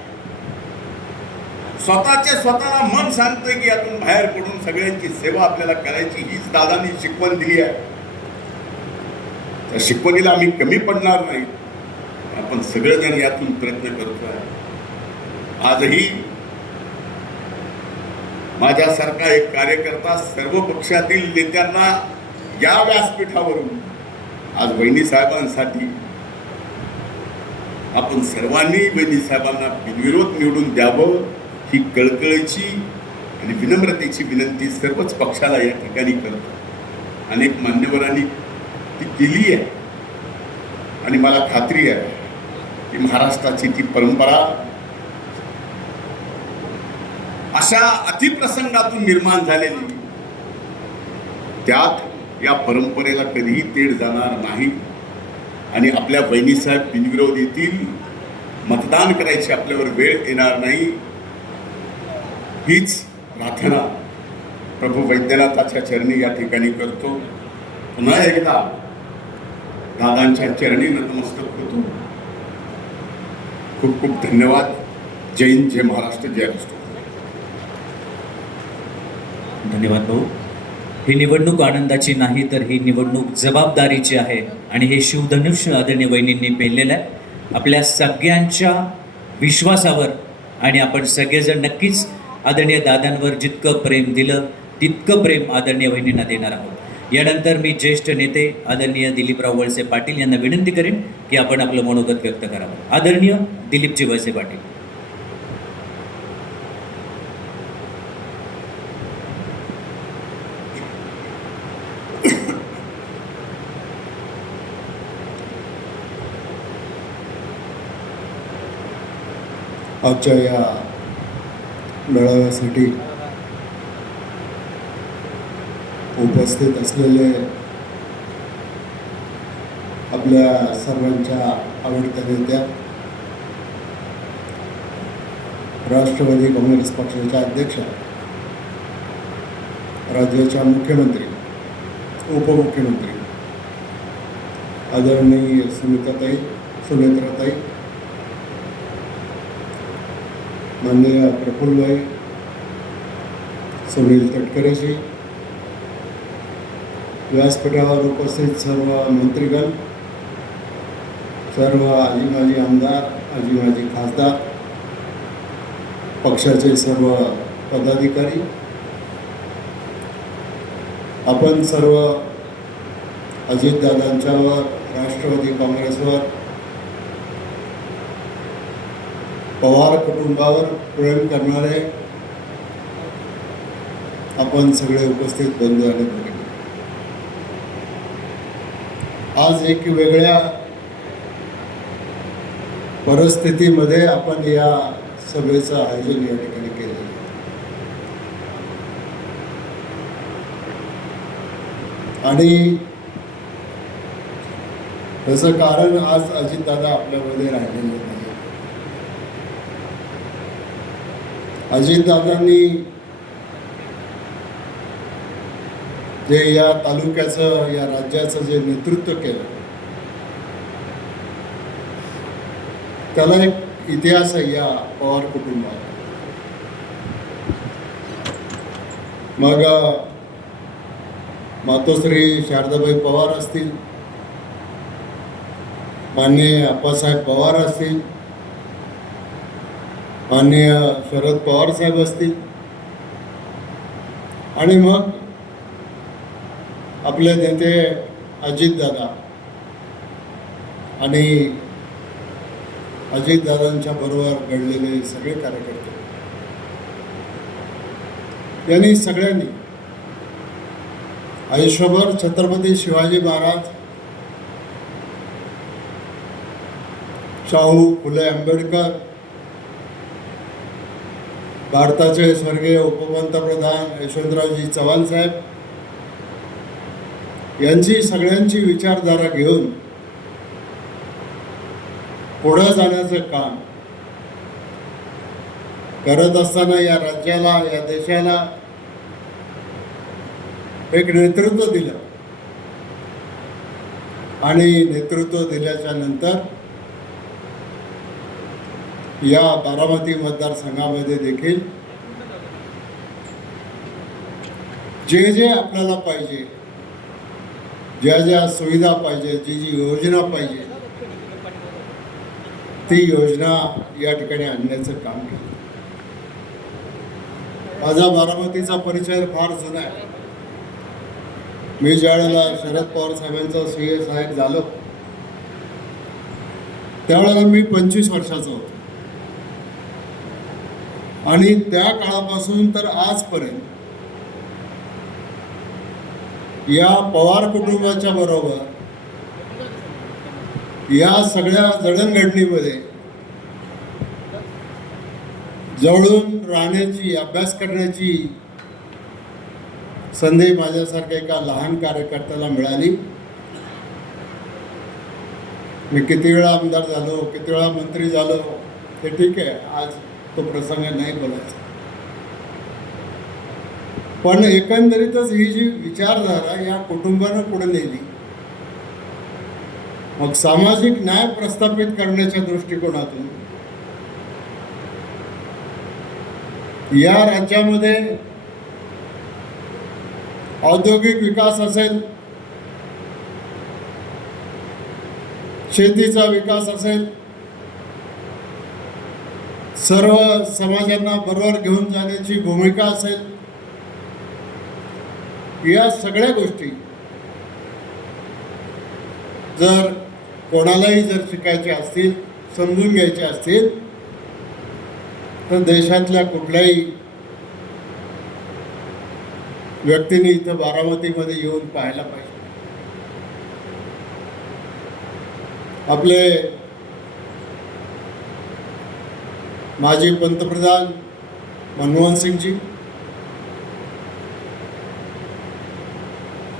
स्वतःला मन सांगतंय की यातून बाहेर पडून सगळ्यांची सेवा आपल्याला करायची, हीच दादांनी शिकवण दिली आहे. त्या शिकवणीला आम्ही कमी पडणार नाही. आपण सगळेजण यातून प्रयत्न करतोय. आजही माझ्यासारखा एक कार्यकर्ता सर्व पक्षातील नेत्यांना या व्यासपीठावरून आज वहिनी साहेबांसाठी आपण सर्वांनी वहिनी साहेबांना बिनविरोध निवडून द्यावं ही कळकळीची आणि विनम्रतेची विनंती सर्वच पक्षाला या ठिकाणी करतो. अनेक मान्यवरांनी ती केली आहे आणि मला खात्री आहे की महाराष्ट्राची ती परंपरा अशा अतिप्रसंगातून निर्माण झालेली, त्यात या परंपरेला कधीही तेढ जाणार नाही आणि आपल्या बहिणीसाहेब बिनविरोध येतील, मतदान करायची आपल्यावर वेळ येणार नाही. हीच प्रार्थना प्रभू वैद्यनाथाच्या चरणी या ठिकाणी करतो. पुन्हा एकदा दादांच्या चरणी नतमस्तक होतो. खूप खूप धन्यवाद. जय हिंद, जय महाराष्ट्र, जय राष्ट्र. धन्यवाद भाऊ. ही निवडणूक आनंदाची नाही तर ही निवडणूक जबाबदारीची आहे आणि हे शिवधनुष्य आदरणीय वहिनींनी पेललेलं आहे आपल्या सगळ्यांच्या विश्वासावर. आणि आपण सगळेजण नक्कीच आदरणीय दादांवर जितकं प्रेम दिलं तितकं प्रेम आदरणीय वहिनींना देणार आहोत. यानंतर मी ज्येष्ठ नेते आदरणीय दिलीपराव वळसे पाटील यांना विनंती करेन की आपण आपलं मनोगत व्यक्त करावं. आदरणीय दिलीपजी वळसे पाटील. आजच्या या मेळाव्यासाठी उपस्थित असलेले आपल्या सर्वांच्या आवडत्या नेत्या, राष्ट्रवादी काँग्रेस पक्षाच्या अध्यक्षा, राज्याच्या मुख्यमंत्री, उपमुख्यमंत्री आदरणीय सुनेत्राताई, माननीय प्रफुल्लभाई, सुनील तटकरेजी, व्यासपीठावर उपस्थित सर्व मंत्रीगण, सर्व आजी माजी आमदार, आजी माजी खासदार, पक्षाचे सर्व पदाधिकारी, आपण सर्व अजितदादांच्यावर, राष्ट्रवादी काँग्रेसवर, पवार कुटुंबावर प्रेम करणारे आपण सगळे उपस्थित बंधू आणि भगिनी, आज एक वेगळ्या परिस्थितीमध्ये आपण या सभेचं आयोजन या ठिकाणी केलं. आणि त्याचं कारण आज अजितदादा आपल्यामध्ये राहिलेले नाही. अजितदादांनी जे या तालुक्याचं, या राज्याचं जे नेतृत्व केलं, त्याला एक इतिहास आहे या पवार कुटुंबात. मग मातोश्री शारदाबाई पवार असतील, माननीय अप्पासाहेब पवार असतील, माननीय शरद पवार साहेब असतील, आणि मग आपले नेते अजितदादा आणि अजितदादांच्या बरोबर घडलेले सगळे कार्यकर्ते, यांनी सगळ्यांनी आयुष्यभर छत्रपती शिवाजी महाराज, शाहू फुले आंबेडकर, भारताचे स्वर्गीय उपपंतप्रधान यशवंतरावजी चव्हाण साहेब यांची सगळ्यांची विचारधारा घेऊन पुढे जाण्याचं काम करत असताना या राज्याला, या देशाला एक नेतृत्व दिलं आणि नेतृत्व दिल्याच्या नंतर या बारामती मतदारसंघामध्ये देखील जे जे आपल्याला पाहिजे, ज्या ज्या सुविधा पाहिजे, जी जी योजना पाहिजे, ती योजना या ठिकाणी आणण्याचं काम केलं. माझा बारामतीचा परिचय फार जुना आहे. मी ज्यावेळेला शरद पवार साहेबांचा सीए साहेब झालो त्यावेळेला मी 25 वर्षाचा होतो आणि त्या काळापासून तर आजपर्यंत या पवार कुटुंबाच्या बरोबर या सगळ्या जडणघडणीमध्ये जवळून राहण्याची, अभ्यास करण्याची संधी माझ्यासारख्या एका लहान कार्यकर्त्याला मिळाली. मी किती वेळा आमदार झालो, किती वेळा मंत्री झालो, ते ठीक आहे, आज तो प्रसंग नाही बोलायचा. पण एकंदरीतच ही जी विचारधारा या कुटुंबानं पुढे नेली, मग सामाजिक न्याय प्रस्थापित करण्याच्या दृष्टिकोनातून या राज्यामध्ये औद्योगिक विकास असेल, शेतीचा विकास असेल, सर्व समाजांना बरोबर घेऊन जाण्याची भूमिका असेल, या सगळ्या गोष्टी जर कोणालाही जर शिकायचे असतील, समजून घ्यायचे असतील, तर देशातल्या कुठल्याही व्यक्तीने इथं बारामतीमध्ये येऊन पाहायला पाहिजे. आपले माजी पंतप्रधान मनमोहन सिंगजी,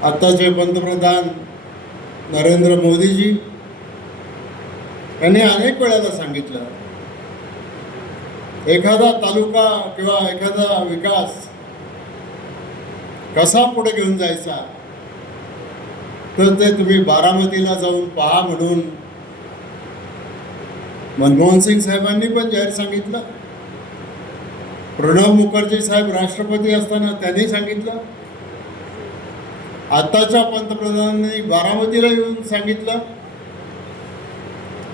आत्ताचे पंतप्रधान नरेंद्र मोदीजी यांनी अनेक वेळेला सांगितलं, एखादा तालुका किंवा एखादा विकास कसा पुढे घेऊन जायचा तर ते तुम्ही बारामतीला जाऊन पहा म्हणून मनमोहन सिंग साहेबांनी पण जाहीर सांगितलं. प्रणव मुखर्जी साहेब राष्ट्रपती असताना त्यांनी सांगितलं. आताच्या पंतप्रधानांनी बारामतीला येऊन सांगितलं.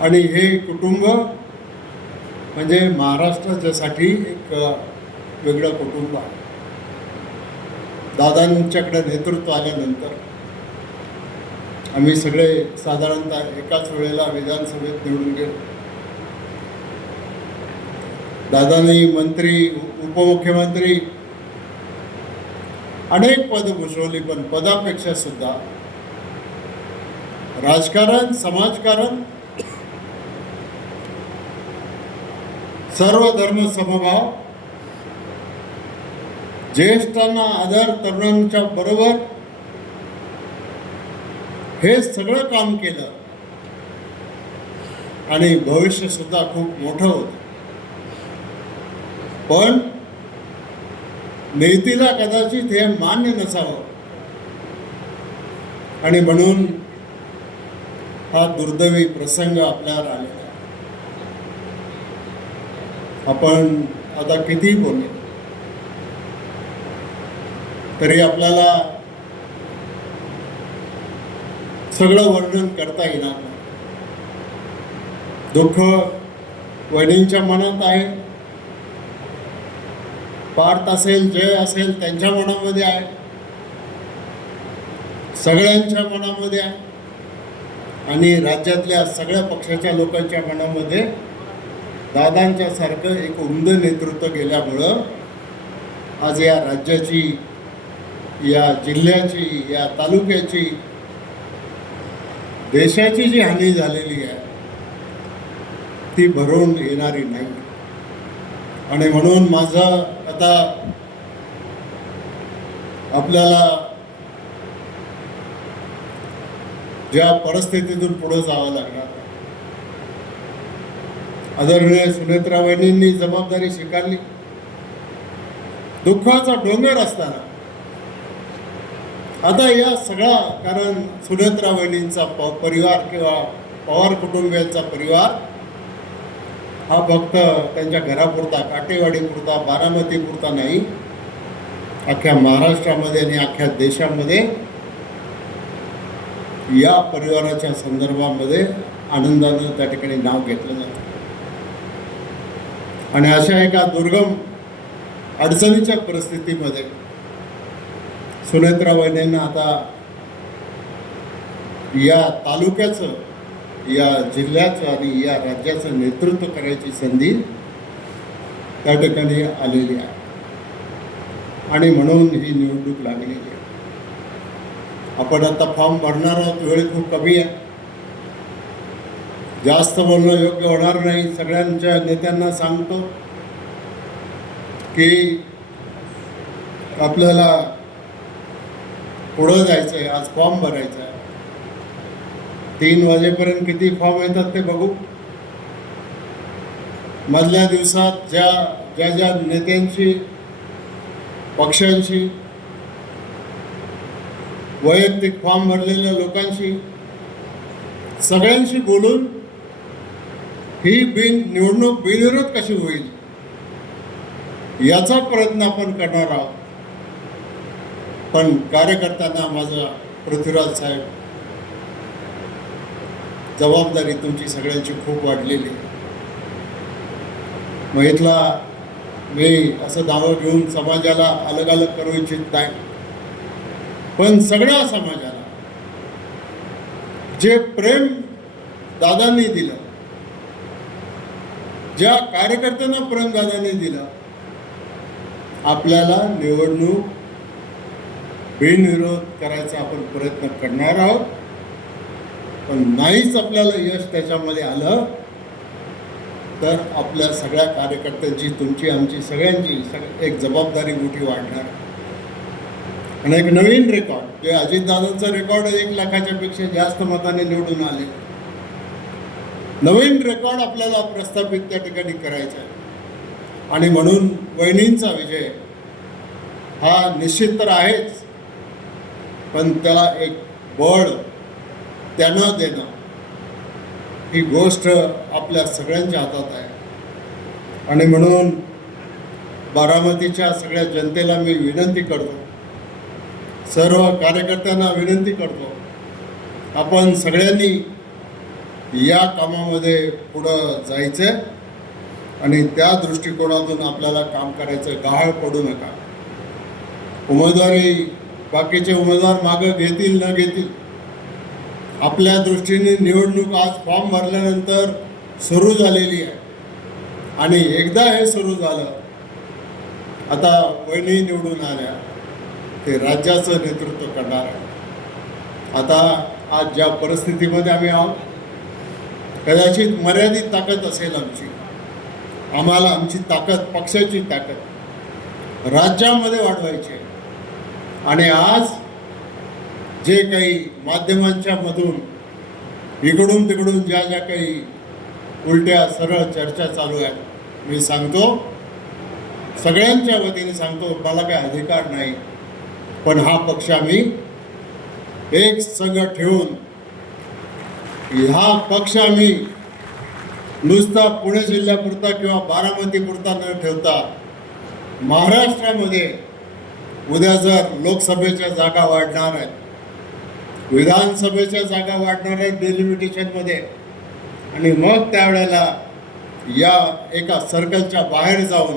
आणि हे कुटुंब म्हणजे महाराष्ट्राच्यासाठी एक वेगळं कुटुंब आहे. दादांच्याकडे नेतृत्व आल्यानंतर आम्ही सगळे साधारणतः एकाच वेळेला विधानसभेत निवडून गेलो. दादांनी मंत्री, उपमुख्यमंत्री अनेक पदं भूषवली, पण पदापेक्षा सुद्धा राजकारण, समाजकारण, सर्व धर्म समभाव, ज्येष्ठांना आदर, तरुणांच्या बरोबर हे सगळं काम केलं आणि भविष्य सुद्धा खूप मोठं होतं. पण नेतीला कदाचित हे मान्य नसावं आणि म्हणून हा दुर्दैवी प्रसंग आपल्यावर आलेला. आपण आता किती बोलले तरी आपल्याला सगळं वर्णन करता येणार नाही. दुःख वहिनींच्या मनात आहे, पार्थ असेल, जय असेल त्यांच्या मनामध्ये आहे, सगळ्यांच्या मनामध्ये आहे. आणि राज्यातल्या सगळ्या पक्षाच्या लोकांच्या मनामध्ये दादांच्या सारखं एक उमद नेतृत्व गेल्यामुळं आज या राज्याची, या जिल्ह्याची, या तालुक्याची, देशाची जी हानी झालेली आहे ती भरून येणारी नाही. आणि म्हणून माझं आता आपल्याला ज्या परिस्थितीतून पुढे जावं लागणार, आदरणीय सुनेत्रा वहिनींनी जबाबदारी स्वीकारली. दुःखाचा डोंगर असताना आता या सगळा, कारण सुनेत्रा वहिनींचा परिवार किंवा पवार कुटुंबियांचा परिवार हा फक्त त्यांच्या घरापुरता, काटेवाडीपुरता, बारामतीपुरता नाही, अख्ख्या महाराष्ट्रामध्ये आणि अख्ख्या देशामध्ये या परिवाराच्या संदर्भामध्ये आनंदानं त्या ठिकाणी नाव घेतलं जातं. आणि अशा एका दुर्गम अडचणीच्या परिस्थितीमध्ये सुनेत्रा वहिनींना आता या तालुक्याचं, या जिल्ह्याचं आणि या राज्याचं नेतृत्व करायची संधी त्या ठिकाणी आलेली आहे. आणि म्हणून ही निवडणूक लागलेली आहे. आपण आता फॉर्म भरणार आहोत, वेळ खूप कमी आहे, जास्त बोलणं योग्य होणार नाही. सगळ्यांच्या नेत्यांना सांगतो की आपल्याला पुढं जायचं आहे, आज फॉर्म भरायचा आहे. 3 वाजेपर्यंत किती फॉर्म येतात ते बघू. मधल्या दिवसात ज्या ज्या नेत्यांशी, पक्षांशी, वैयक्तिक फॉर्म भरलेल्या लोकांशी, सगळ्यांशी बोलून ही निवडणूक बिनविरोध कशी होईल याचा प्रयत्न आपण करणार आहोत. पण कार्यकर्त्यांना माझा पृथ्वीराज साहेब, जबाबदारी तुमची सगळ्यांची खूप वाढलेली. मग इथला मी असं दावा घेऊन समाजाला अलग अलग करू इच्छित नाही, पण सगळ्या समाजाला जे प्रेम दादांनी दिलं, ज्या कार्यकर्त्यांना प्रेम दादांनी दिलं, आपल्याला निवडणूक बिनविरोध करायचा आपण प्रयत्न करणार आहोत. पण नाहीच आपल्याला यश त्याच्यामध्ये आलं तर आपल्या सगळ्या कार्यकर्त्यांची, तुमची, आमची, सगळ्यांची एक जबाबदारी मोठी वाढणार. आणि एक नवीन रेकॉर्ड, जे अजितदादांचं रेकॉर्ड 1 लाखाच्या पेक्षा जास्त मताने निवडून आले, नवीन रेकॉर्ड आपल्याला प्रस्थापित त्या ठिकाणी करायचा आहे. आणि म्हणून वहिनींचा विजय हा निश्चित तर आहेच, पण त्याला एक बळ त्यानं देणं ही गोष्ट आपल्या सगळ्यांच्या हातात आहे. आणि म्हणून बारामतीच्या सगळ्या जनतेला मी विनंती करतो, सर्व कार्यकर्त्यांना विनंती करतो, आपण सगळ्यांनी या कामामध्ये पुढं जायचं आणि त्या दृष्टिकोनातून आपल्याला काम करायचं. गहाळ पडू नका. उमेदवारी बाकीचे उमेदवार मागं घेतील न घेतील, आपल्या दृष्टीने निवडणूक आज फॉर्म भरल्यानंतर सुरू झालेली आहे. आणि एकदा हे सुरू झालं, आता वहिनी निवडून आल्या, ते राज्याचं नेतृत्व करणार आहे. आता आज ज्या परिस्थितीमध्ये आम्ही आहोत, कदाचित मर्यादित ताकद असेल आमची, आम्हाला आमची ताकद, पक्षाची ताकद राज्यामध्ये वाढवायची आहे. आणि आज जे काही माध्यमांच्या मधून इकडून तिकडून ज्या ज्या काही उलट्या सरळ चर्चा चालू आहेत, मी सांगतो, सगळ्यांच्या वतीने सांगतो, मला काही अधिकार नाही, पण हा पक्ष आम्ही एक संघ ठेवून, हा पक्ष आम्ही नुसता पुणे जिल्ह्यापुरता किंवा बारामतीपुरता न ठेवता महाराष्ट्रामध्ये उद्या जर लोकसभेच्या जागा वाढणार आहेत, विधानसभेच्या जागा वाढणार आहेत डेलिमिटेशनमध्ये, आणि मग त्यावेळेला या एका सर्कलच्या बाहेर जाऊन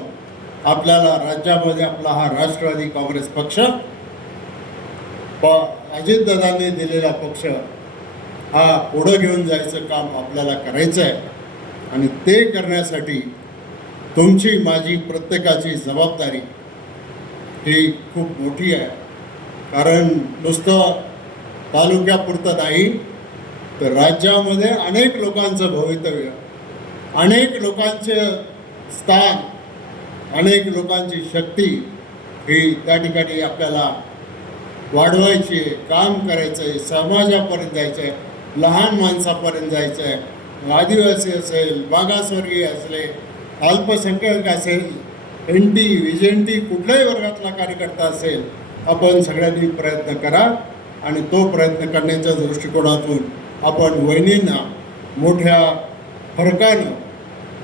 आपल्याला राज्यामध्ये आपला हा राष्ट्रवादी काँग्रेस पक्ष, अजितदादांनी दिलेला पक्ष, हा पुढं घेऊन जायचं काम आपल्याला करायचं आहे आणि ते करण्यासाठी तुमची माझी प्रत्येकाची जबाबदारी ही खूप मोठी आहे. कारण नुसतं तालुक्यापुरतं नाही तर राज्यामध्ये अनेक लोकांचं भवितव्य, अनेक लोकांचे स्थान, अनेक लोकांची शक्ती ही त्या ठिकाणी आपल्याला वाढवायची आहे, काम करायचं आहे, समाजापर्यंत जायचं आहे, लहान माणसापर्यंत जायचं आहे, आदिवासी असेल, मागासवर्गीय असले, अल्पसंख्याक असेल, NT, VJNT कुठल्याही वर्गातला कार्यकर्ता असेल, आपण सगळ्यांनी प्रयत्न करा आणि तो प्रयत्न करण्याच्या दृष्टिकोनातून आपण वहिनींना मोठ्या फरकानं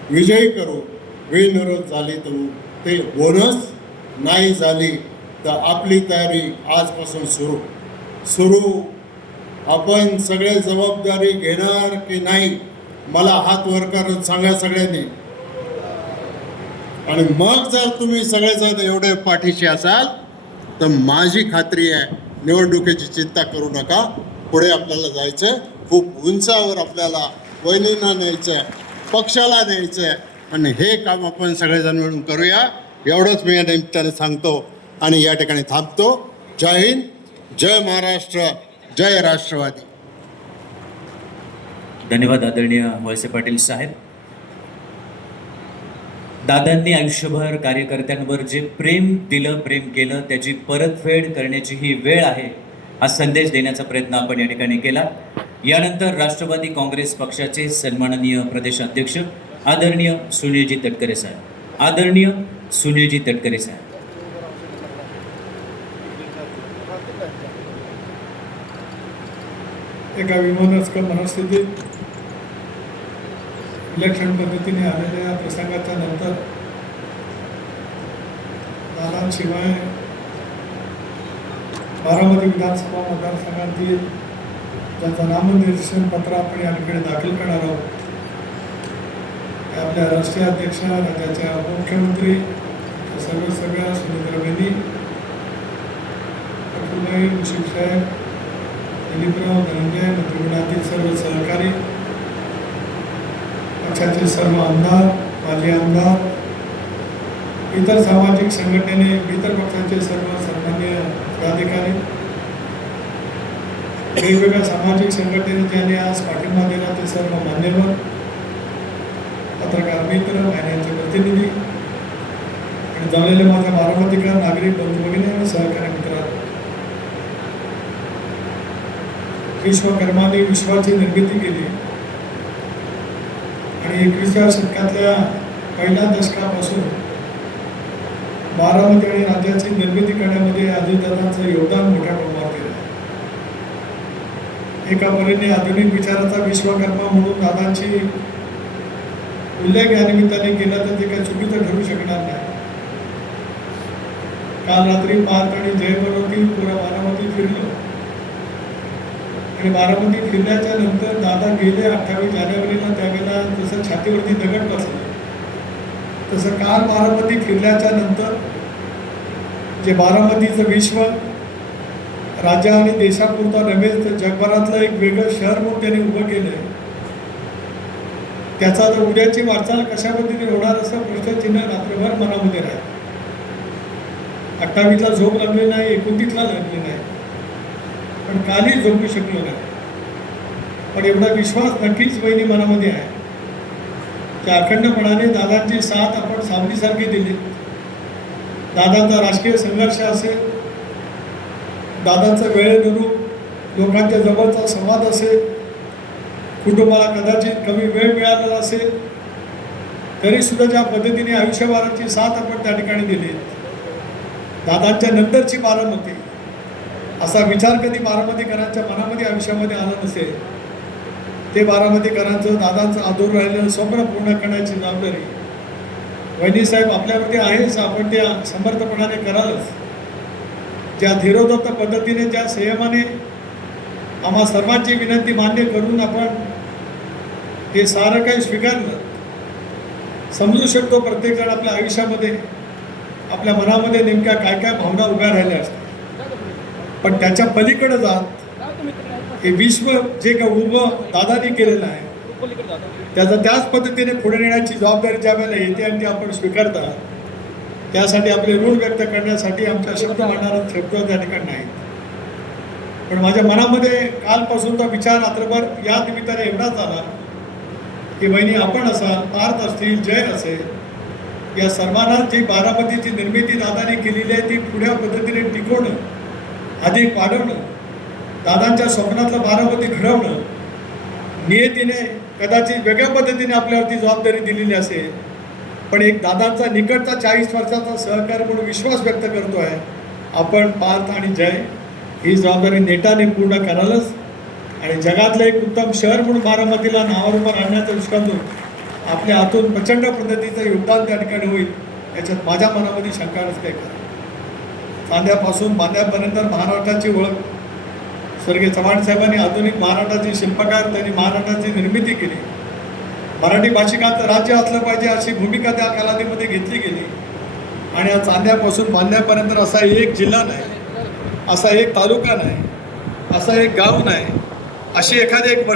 विजयी करू. विनरोध झाली तर ते बोनस, नाही झाली तर आपली तयारी आजपासून सुरू. आपण सगळे जबाबदारी घेणार की नाही मला हात वर करत सांगा सगळ्यांनी. आणि मग जर तुम्ही सगळेजण एवढे पाठीशी असाल तर माझी खात्री आहे निवडणुकीची चिंता करू नका. पुढे आपल्याला जायचं, खूप उंचावर आपल्याला वहिनींना न्यायचं आहे, पक्षाला न्यायचं आहे आणि हे काम आपण सगळेजण मिळून करूया. एवढंच मी या निमित्ताने सांगतो आणि या ठिकाणी थांबतो. जय हिंद, जय महाराष्ट्र, जय राष्ट्रवादी. धन्यवाद आदरणीय वळसे पाटील साहेब. दादांनी आयुष्यभर कार्यकर्त्यांवर जे प्रेम दिलं, प्रेम केलं, त्याची परतफेड करण्याची ही वेळ आहे, हा संदेश देण्याचा प्रयत्न आपण या ठिकाणी केला. यानंतर राष्ट्रवादी काँग्रेस पक्षाचे सन्माननीय प्रदेशाध्यक्ष आदरणीय सुनीलजी तटकरे साहेब. आदरणीय सुनीलजी तटकरे साहेब. एका विमनस्क मनस्थितीत इलेक्शन पद्धतीने आलेल्या प्रसंगाच्या नंतर दादांशिवाय बारामती विधानसभा मतदारसंघातील ज्याचं नामनिर्देशन पत्र आपण या ठिकाणी दाखल करणार आहोत ते आपल्या राष्ट्रीय अध्यक्ष, राज्याच्या उपमुख्यमंत्री, सगळ्या सुनील बेनी, अतुलभाई मुश्रीफ साहेब, दिलीपराव धनंजय, मंत्रिमंडळातील सर्व सहकारी, पक्षाचे सर्व आमदार, माजी आमदार, इतर सामाजिक संघटनेने, इतर पक्षाचे सर्व सन्मान्य पदाधिकारी, वेगवेगळ्या सामाजिक संघटनेने ज्यांनी आज पाठिंबा दिला ते सर्व मान्यवर, पत्रकार मित्र, वाहिन्यांचे प्रतिनिधी आणि जमलेले माझ्या बारामतीकर नागरिक बंधू भगिनी आणि सहकारी मित्र. विश्वकर्माने विश्वाची निर्मिती केली आणि 21व्या शतकातल्या पहिल्या दशकापासून बारामती आणि राज्याची निर्मिती करण्यामध्ये अजितदादांचं योगदान मोठ्या प्रमाणात केलं. एका परीने आधुनिक विचाराचा विश्वकर्मा म्हणून दादांची उल्लेख या निमित्ताने केला तर ते काही चुकीचं ठरू शकणार नाही. काल रात्री पार्क आणि जयवरती पुरा बारामती फिरलो आणि बारामती फिरल्याच्या नंतर दादा गेले 28 जानेवारीला, त्यावेळेला जसं छातीवरती दगड बसले तसं काल बारामती फिरल्याच्या नंतर जे बारामतीचं विश्व राज्य आणि देशापुरता नव्हे तर जगभरातलं एक वेगळं शहर म्हणून त्यांनी उभं केलं. त्याचा जर उद्याची वाटचाल कशा पद्धतीने होणार असं प्रश्नचिन्ह रात्रभर मनामध्ये राहील. 28ला झोप लागली नाही, 29ला लागली नाही, पण कालही झोपू शकलो नाही. पण एवढा विश्वास नक्कीच वहिनी मनामध्ये आहे की अखंडपणाने दादांची साथ आपण सावलीसारखी दिली. दादांचा राजकीय संघर्ष असेल, दादांचा वेळेनुरूप लोकांच्या जवळचा संवाद असेल, कुटुंबाला कदाचित कमी वेळ मिळालेला असेल, तरीसुद्धा ज्या पद्धतीने आयुष्यभराची साथ आपण त्या ठिकाणी दिली. दादांच्या नंतरची बारामती असा विचार कधी बारामतीकरांच्या मनामध्ये आयुष्यामध्ये आला नसेल. ते बारामतीकरांचं दादांचं आदूर राहिलेलं स्वप्न पूर्ण करण्याची जबाबदारी वहिनीसाहेब आपल्यावरती आहेच. आपण त्या समर्थपणाने करालच. ज्या धीरोदत्त पद्धतीने, ज्या संयमाने आम्हा सर्वांची विनंती मान्य करून आपण हे सारं काही स्वीकारलं. समजू शकतो प्रत्येकजण आपल्या आयुष्यामध्ये आपल्या मनामध्ये नेमक्या काय काय भावना उभ्या राहिल्या असतात, पण त्याच्या पलीकडे जात हे विश्व जे का उभं दादानी केलेलं आहे त्याचा त्याच पद्धतीने पुढे नेण्याची जबाबदारी ज्या वेळेला येते आणि ती आपण स्वीकारता त्यासाठी आपले ऋण व्यक्त करण्यासाठी आमच्या शब्द मांडणारा शब्द त्या ठिकाणी नाहीत. पण माझ्या मनामध्ये कालपासूनचा विचार रात्रभर या निमित्ताने एवढाच आला की बहिणी आपण असाल, पार्थ असतील, जय असेल, या सर्वांना जी बारामतीची निर्मिती दादाने केलेली आहे ती पुढ्या पद्धतीने टिकवणं, अधिक वाढवणं, दादांच्या स्वप्नातलं बारामती घडवणं, नियतीने कदाचित वेगळ्या पद्धतीने आपल्यावरती जबाबदारी दिलेली असेल, पण एक दादांचा निकटचा 40 वर्षाचा सहकार म्हणून विश्वास व्यक्त करतो आहे आपण पार्थ आणि जय ही जबाबदारी नेटाने पूर्ण करालच आणि जगातलं एक उत्तम शहर म्हणून बारामतीला नावारूपार आणण्याच्या दृष्टीतून आपल्या हातून प्रचंड पद्धतीचं योगदान त्या ठिकाणी होईल याच्यात माझ्या मनामध्ये शंका नसते. चांद्यापासून बांद्यापर्यंत महाराष्ट्राची ओळख स्वर्गीय चव्हाण साहेबांनी आधुनिक महाराष्ट्राचे शिल्पकार त्यांनी महाराष्ट्राची निर्मिती केली. मराठी भाषिकांचं राज्य असलं पाहिजे अशी भूमिका त्या कालावधीमध्ये घेतली गेली आणि या चांद्यापासून बांद्यापर्यंत असा एक जिल्हा नाही, असा एक तालुका नाही, असा एक गाव नाही, अशी एखादी एक वस्ती